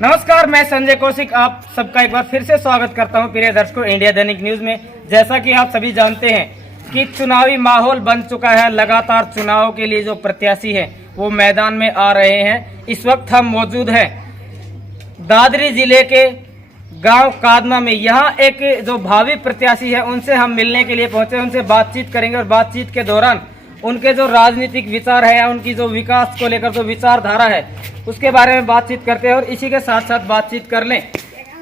नमस्कार, मैं संजय कौशिक आप सबका एक बार फिर से स्वागत करता हूं प्रिय दर्शकों इंडिया दैनिक न्यूज में। जैसा कि आप सभी जानते हैं कि चुनावी माहौल बन चुका है। लगातार चुनाव के लिए जो प्रत्याशी हैं वो मैदान में आ रहे हैं। इस वक्त हम मौजूद हैं दादरी जिले के गांव कादमा में। यहाँ एक जो भावी प्रत्याशी है उनसे हम मिलने के लिए पहुंचे, उनसे बातचीत करेंगे और बातचीत के दौरान उनके जो राजनीतिक विचार है या उनकी जो विकास को लेकर जो विचारधारा है उसके बारे में बातचीत करते हैं। और इसी के साथ साथ बातचीत कर लें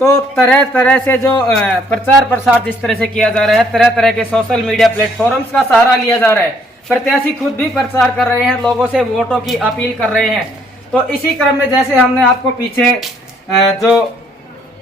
तो तरह तरह से जो प्रचार प्रसार जिस तरह से किया जा रहा है, तरह तरह के सोशल मीडिया प्लेटफॉर्म्स का सहारा लिया जा रहा है। प्रत्याशी खुद भी प्रचार कर रहे हैं, लोगों से वोटों की अपील कर रहे हैं। तो इसी क्रम में जैसे हमने आपको पीछे जो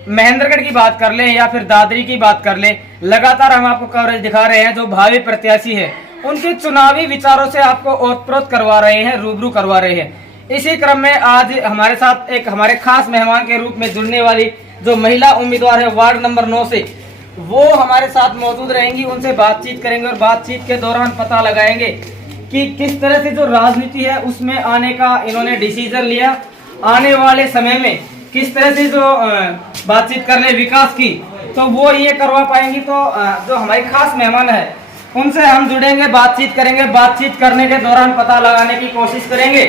महेंद्रगढ़ की बात कर लें या फिर दादरी की बात कर लें, लगातार हम आपको कवरेज दिखा रहे हैं। जो भावी प्रत्याशी है उनके चुनावी विचारों से आपको ओतप्रोत करवा रहे हैं, रूबरू करवा रहे हैं। इसी क्रम में आज हमारे साथ एक हमारे खास मेहमान के रूप में जुड़ने वाली जो महिला उम्मीदवार है वार्ड नंबर 9 से, वो हमारे साथ मौजूद रहेंगी। उनसे बातचीत करेंगे और बातचीत के दौरान पता लगाएंगे कि किस तरह से जो राजनीति है उसमें आने का इन्होंने डिसीजन लिया। आने वाले समय में किस तरह से जो बातचीत कर ले विकास की, तो वो ये करवा पाएंगी। तो जो हमारी खास मेहमान है उनसे हम जुड़ेंगे, बातचीत करेंगे। बातचीत करने के दौरान पता लगाने की कोशिश करेंगे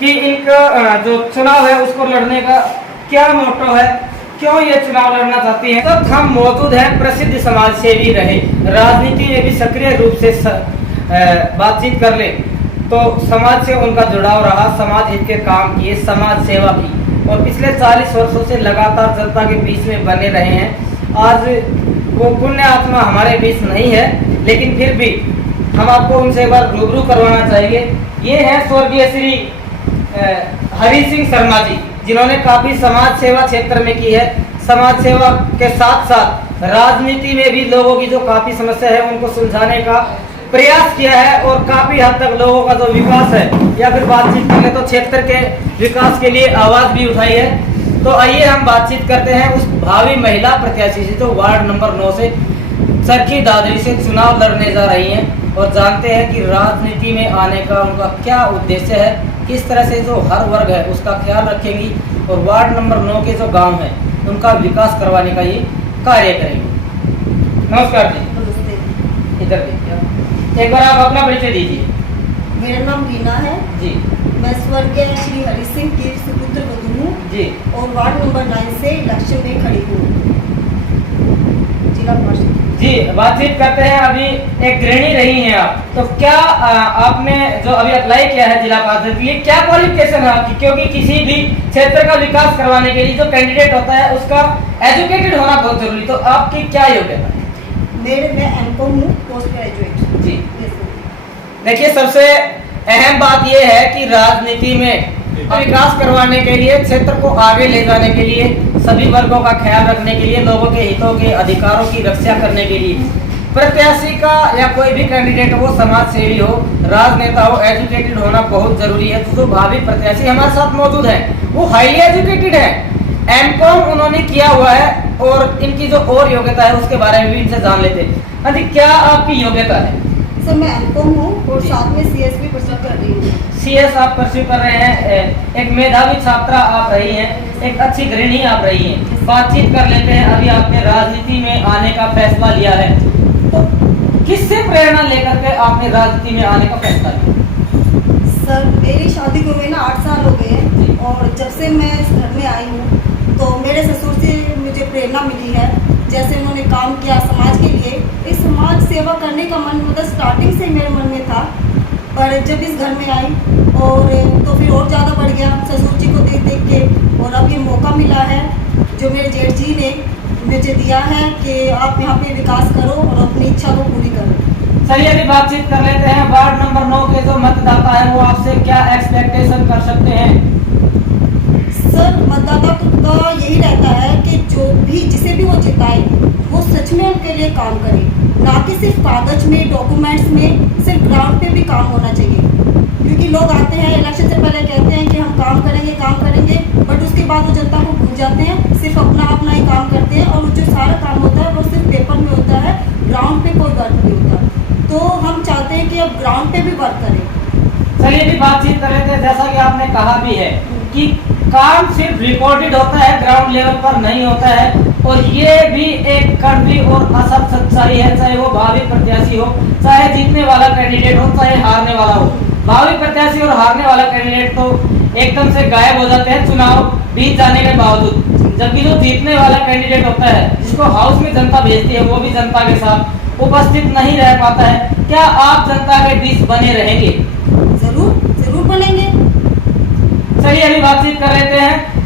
कि इनका जो चुनाव है उसको लड़ने का क्या मोटो है, क्यों ये चुनाव लड़ना चाहती है। तो हम मौजूद हैं प्रसिद्ध समाज सेवी रहे, राजनीति में भी सक्रिय रूप से बातचीत कर ले तो समाज से उनका जुड़ाव रहा, समाज हित के काम किए, समाज सेवा की, और पिछले 40 वर्षों से लगातार जनता के बीच में बने रहे हैं। आज वो पुण्य आत्मा हमारे बीच नहीं है, लेकिन फिर भी हम आपको उनसे एक बार रूबरू करवाना चाहेंगे। ये है स्वर्गीय श्री हरि सिंह शर्मा जी, जिन्होंने काफी समाज सेवा क्षेत्र में की है। समाज सेवा के साथ साथ राजनीति में भी लोगों की जो काफी समस्या है उनको सुलझाने का प्रयास किया है और काफी हद तक लोगों का जो विकास है या फिर बातचीत करें तो क्षेत्र के विकास के लिए आवाज भी उठाई है। तो आइए हम बातचीत करते हैं उस भावी महिला प्रत्याशी से जो वार्ड नंबर 9 से चरखी दादरी से चुनाव लड़ने जा रही हैं, और जानते हैं कि राजनीति में आने का उनका क्या उद्देश्य है, किस तरह से जो हर वर्ग है उसका ख्याल रखेंगी और वार्ड नंबर 9 के जो गांव है उनका विकास करवाने का ये कार्य करेंगे। नमस्कार जी। इधर देखिए, एक बार आप अपना परिचय दीजिए। मेरा नाम रीना है जी। मैं स्वर्गीय श्री हरि सिंह की सुपुत्र वधू हूँ जी, और वार्ड नंबर 9 से इलेक्शन में खड़ी हूँ, जिला पार्षद। जी, बातचीत करते हैं। अभी एक गृहिणी रही हैं आप, तो क्या आपने जो अभी अप्लाई किया है जिला पार्षद के लिए, क्या क्वालिफिकेशन है आपकी? क्योंकि किसी भी क्षेत्र का विकास करवाने के लिए जो कैंडिडेट होता है उसका एजुकेटेड होना बहुत जरूरी। तो आपकी क्या योग्यता है? मैं एमकॉम हूँ, पोस्ट ग्रेजुएट। जी, देखिए सबसे अहम बात यह है कि राजनीति में विकास करवाने के लिए, क्षेत्र को आगे ले जाने के लिए, सभी वर्गों का ख्याल रखने के लिए, लोगों के हितों के अधिकारों की रक्षा करने के लिए प्रत्याशी का या कोई भी कैंडिडेट हो, समाज सेवी हो, राजनेता हो, एजुकेटेड होना बहुत जरूरी है। तो जो भावी प्रत्याशी हमारे साथ मौजूद है वो हाईली एजुकेटेड है, एमकॉम उन्होंने किया हुआ है, और इनकी जो और योग्यता है उसके बारे में भी इनसे जान लेते हैं। हाँ जी, क्या आपकी योग्यता है? सर मैं एमकॉम हूँ और साथ में सीएस भी परस्यू कर रही हूँ। सीएस आप परस्यू कर रहे हैं, एक मेधावी छात्रा आप रही हैं, एक अच्छी गृहिणी आप रही हैं। बातचीत कर लेते हैं। अभी आपने राजनीति में आने का फैसला लिया है, तो किससे प्रेरणा लेकर के आपने राजनीति में आने का फैसला लिया? सर मेरी शादी को हुए ना 8 साल हो गए हैं, और जब से मैं इस घर में आई हूँ तो मेरे ससुर से मुझे प्रेरणा मिली है। जैसे उन्होंने काम किया समाज के लिए, इस समाज सेवा करने का मन मतलब स्टार्टिंग से मेरे मन में था, पर जब इस घर में आई और तो फिर और ज़्यादा बढ़ गया ससुर जी को देख देख के। और अब ये मौका मिला है जो मेरे जेठ जी ने मुझे दिया है कि आप यहाँ पे विकास करो और अपनी इच्छा को पूरी करो। चलिए अभी बातचीत कर लेते हैं। वार्ड नंबर 9 के जो मतदाता है वो आपसे क्या एक्सपेक्टेशन कर सकते हैं? सर मतदाता का यही रहता है कि जो भी जिसे भी वो जिताए वो सच में उनके लिए काम करे, ना कि सिर्फ कागज में, डॉक्यूमेंट्स में, सिर्फ ग्राउंड पे भी काम होना चाहिए। क्योंकि लोग आते हैं इलेक्शन से पहले कहते हैं कि हम काम करेंगे, बट उसके बाद वो जनता को भूल जाते हैं, सिर्फ अपना ही काम करते हैं, और जो सारा काम होता है वो सिर्फ पेपर में होता है, ग्राउंड पे कोई वर्क नहीं होता। तो हम चाहते हैं कि अब ग्राउंड पे भी वर्क करें। चलिए भी बातचीत कर लेते हैं। जैसा कि आपने कहा भी है कि काम सिर्फ रिकॉर्डेड होता है, ग्राउंड लेवल पर नहीं होता है। और ये भी एक कड़वी और असत सच्चाई है, चाहे वो भावी प्रत्याशी हो, चाहे जीतने वाला कैंडिडेट हो, चाहे हारने वाला हो। भावी प्रत्याशी और हारने वाला कैंडिडेट तो एकदम से गायब हो जाते हैं चुनाव बीत जाने के बावजूद, जबकि जो जीतने वाला कैंडिडेट होता है, जिसको हाउस में जनता भेजती है, वो भी जनता के साथ उपस्थित नहीं रह पाता है। क्या आप जनता के बीच बने रहेंगे? जरूर बनेंगे। चलिए अभी बातचीत कर लेते हैं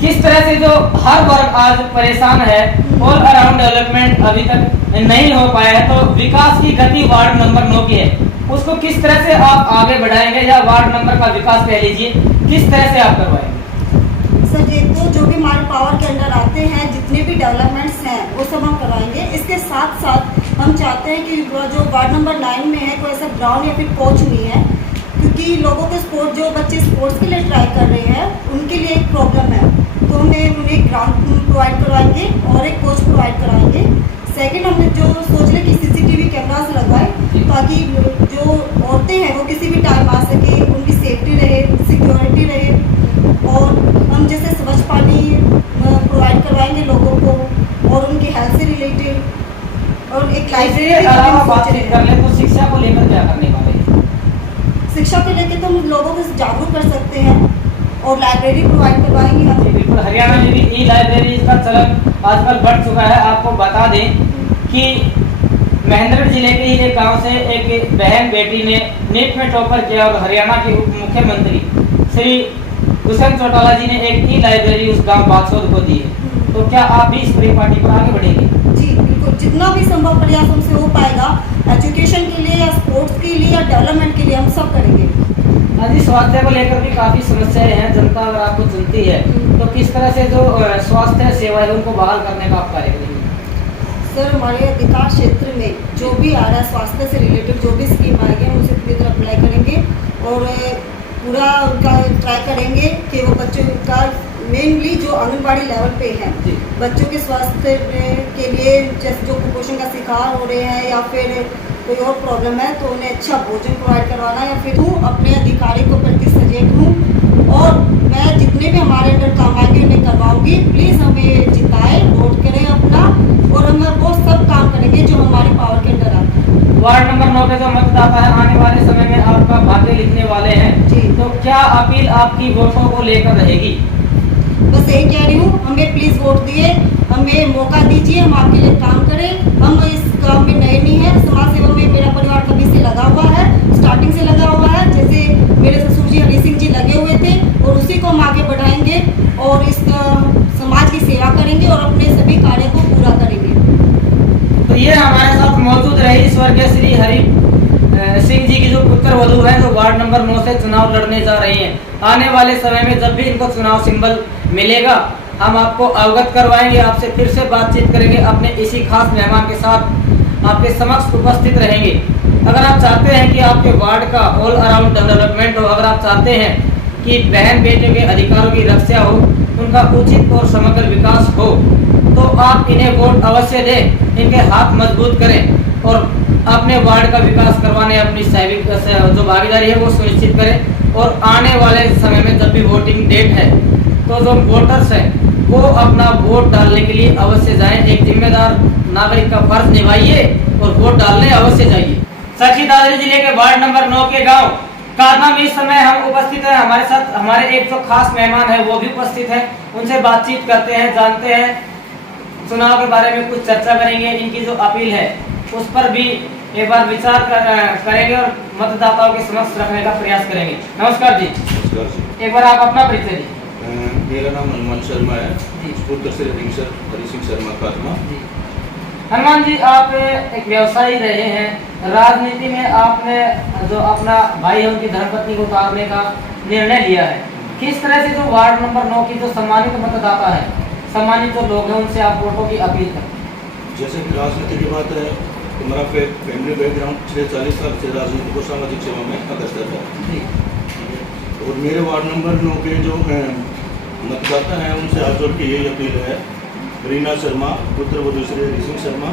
किस तरह से जो हर वर्ग आज परेशान है, ऑल अराउंड डेवलपमेंट अभी तक नहीं हो पाया है, तो विकास की गति वार्ड नंबर 9 की है, उसको किस तरह से आप आगे बढ़ाएंगे, या वार्ड नंबर का विकास कह लीजिए, किस तरह से आप करवाएंगे? सर ये तो जो भी हमारे पावर के अंडर आते हैं, जितने भी डेवलपमेंट्स हैं वो सब हम करवाएंगे। इसके साथ साथ हम चाहते हैं कि जो वार्ड नंबर 9 में है कोई ऐसा ग्राउंड या फिर कोच नहीं है, क्योंकि लोगों को स्पोर्ट, जो बच्चे स्पोर्ट्स के लिए ट्राई कर रहे हैं उनके लिए एक प्रॉब्लम है, तो हमें उन्हें ग्राउंड प्रोवाइड करवाएंगे और एक कोच प्रोवाइड कराएंगे। सेकंड, हमने जो सोच रहे कि CCTV कैमरास लगवाएं, ताकि जो औरतें हैं वो किसी भी टाइम आ सके, उनकी सेफ्टी रहे, सिक्योरिटी रहे। और हम जैसे स्वच्छ पानी प्रोवाइड करवाएंगे लोगों को, और उनकी हेल्थ से रिलेटेड, और एक लाइब्रेरी बातचीत कर ले तो शिक्षा को लेकर क्या करने वाले हैं? शिक्षा को लेकर तो हम लोगों को जागरूक कर सकते हैं और लाइब्रेरी प्रोवाइड करवाएंगे हम। बिल्कुल, हरियाणा में भी ई लाइब्रेरी का चलन आजकल बढ़ चुका है। आपको बता दें कि महेंद्रगढ़ जिले के ही एक गांव से एक बहन बेटी ने नीट में टॉपर किया, और हरियाणा के उप मुख्यमंत्री श्री दुष्यंत चौटाला जी ने एक ई लाइब्रेरी उस गांव बागसोद को दी है। तो क्या आप भी इस परिपाटी पर आगे बढ़ेंगे? जी बिल्कुल, जितना भी संभव प्रयास हमसे हो पाएगा एजुकेशन के लिए या स्पोर्ट्स के लिए या डेवलपमेंट के लिए हम सब करेंगे। हाँ जी, स्वास्थ्य को लेकर भी काफी समस्याएं हैं, जनता अगर आपको चुनती है तो किस तरह से जो स्वास्थ्य सेवा है उनको बहाल करने का आप कार्य करेंगे? सर हमारे अधिकार क्षेत्र में जो भी आ रहा है स्वास्थ्य से रिलेटेड, जो भी स्कीम आएगी हम उसे पूरी तरह अप्लाई करेंगे, और पूरा उनका ट्राई करेंगे कि वो बच्चों का मेनली जो आंगनबाड़ी लेवल पे है, बच्चों के स्वास्थ्य के लिए, जैसे जो कुपोषण का शिकार हो रहे हैं या फिर कोई और प्रॉब्लम है, तो उन्हें अच्छा भोजन प्रोवाइड करवाना। या फिर हूँ अपने अधिकारी को प्रति सचेत हूँ, और मैं जितने भी हमारे अंडर काम आएंगे उन्हें करवाऊंगी। प्लीज़ हमें जिताएं, वोट करें अपना, और हम वो सब काम करेंगे जो हमारे पावर के अंडर आता है। वार्ड नंबर 9 के जो मतदाता है आने वाले समय में आपका भाग्य लिखने वाले हैं जी, तो क्या अपील आपकी वोटों को लेकर रहेगी? बस यही कह रही हूँ, हमें प्लीज़ वोट दिए, हमें मौका दीजिए, हम आपके लिए काम करें। हम इस काम में नए नहीं है, समाज सेवा में मेरा परिवार कभी से लगा हुआ है, स्टार्टिंग से लगा हुआ है। जैसे मेरे ससुर जी हरी सिंह जी लगे हुए थे, और उसी को हम आगे बढ़ाएंगे और इस समाज की सेवा करेंगे और अपने सभी कार्य को पूरा करेंगे। तो ये हमारे साथ मौजूद रही स्वर्गीय श्री हरि सिंह जी की जो पुत्र वधू है, जो वार्ड नंबर 9 से चुनाव लड़ने जा रही हैं। आने वाले समय में जब भी इनको चुनाव सिंबल मिलेगा हम आपको अवगत करवाएंगे, आपसे फिर से बातचीत करेंगे, अपने इसी खास मेहमान के साथ आपके समक्ष उपस्थित रहेंगे। अगर आप चाहते हैं कि आपके वार्ड का ऑल अराउंड डेवलपमेंट हो, अगर आप चाहते हैं कि बहन बेटे के अधिकारों की रक्षा हो, उनका उचित और समग्र विकास हो, तो आप इन्हें वोट अवश्य दें, इनके हाथ मजबूत करें और अपने वार्ड का विकास करवाने अपनी जो भागीदारी है वो सुनिश्चित करें। और आने वाले समय में जब भी वोटिंग डेट है तो जो वोटर्स हैं वो अपना वोट डालने के लिए अवश्य जाएं। एक जिम्मेदार नागरिक का फर्ज निभाइए और वोट डालने अवश्य जाइए। सखी दादरी जिले के वार्ड नंबर 9 के गांव कारना में इस समय हम उपस्थित हैं। हमारे साथ हमारे एक जो खास मेहमान है वो भी उपस्थित है, उनसे बातचीत करते हैं, जानते हैं चुनाव के बारे में, कुछ चर्चा करेंगे, इनकी जो अपील है उस पर भी एक बार विचार करेंगे और मतदाताओं के समक्ष रखने का प्रयास करेंगे। नमस्कार जी। नमस्कार जी। एक बार आप अपना परिचय दीजिए। मेरा नाम हनुमान शर्मा है, पुत्र से हरि सिंह शर्मा कारमा। हनुमान जी, आप एक व्यवसायी रहे हैं, राजनीति में आपने जो अपना भाई है उनकी धर्मपत्नी को उतारने का निर्णय लिया है। किस तरह से जो वार्ड नंबर 9 की जो सम्मानित मतदाता है, सम्मानित जो लोग हैं, उनसे आप वोटों की अपील करें? जैसे कि राजनीति की बात है, हमारा फैमिली बैकग्राउंड पिछले 40 साल से राजनीति को सामाजिक सेवा में अग्रसर है। और मेरे वार्ड नंबर 9 के जो मतदाता हैं उनसे हाथ जोड़ के यही अपील है, रीना शर्मा पुत्र वधू श्री हरि सिंह शर्मा,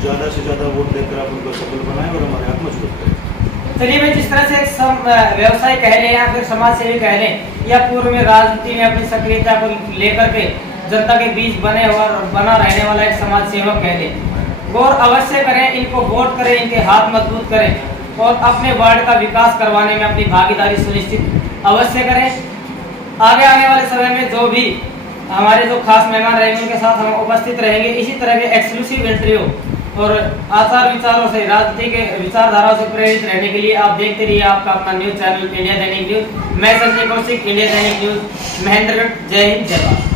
ज़्यादा से ज़्यादा वोट देकर आप उनको सफल बनाएं और हमारे हाथ मजबूत करें। चलिए भाई, जिस तरह से व्यवसाय कह लें या फिर समाज सेवी कह लें या पूर्व में राजनीति में अपनी सक्रियता को लेकर के जनता के बीच बने और बना रहने वाला एक समाज सेवक कह लें, गौर अवश्य करें, इनको वोट करें, इनके हाथ मजबूत करें और अपने वार्ड का विकास करवाने में अपनी भागीदारी सुनिश्चित अवश्य करें। आगे आने वाले समय में जो भी हमारे जो खास मेहमान रहेंगे उनके साथ हम उपस्थित रहेंगे। इसी तरह के एक्सक्लूसिव इंटरव्यू और आचार विचारों से, राजनीति के विचारधाराओं से प्रेरित रहने के लिए आप देखते रहिए आपका अपना न्यूज चैनल इंडिया दैनिक न्यूज। मैं संजय कौशिक, इंडिया दैनिक न्यूज, महेंद्रगढ़। जय हिंद, जय भारत।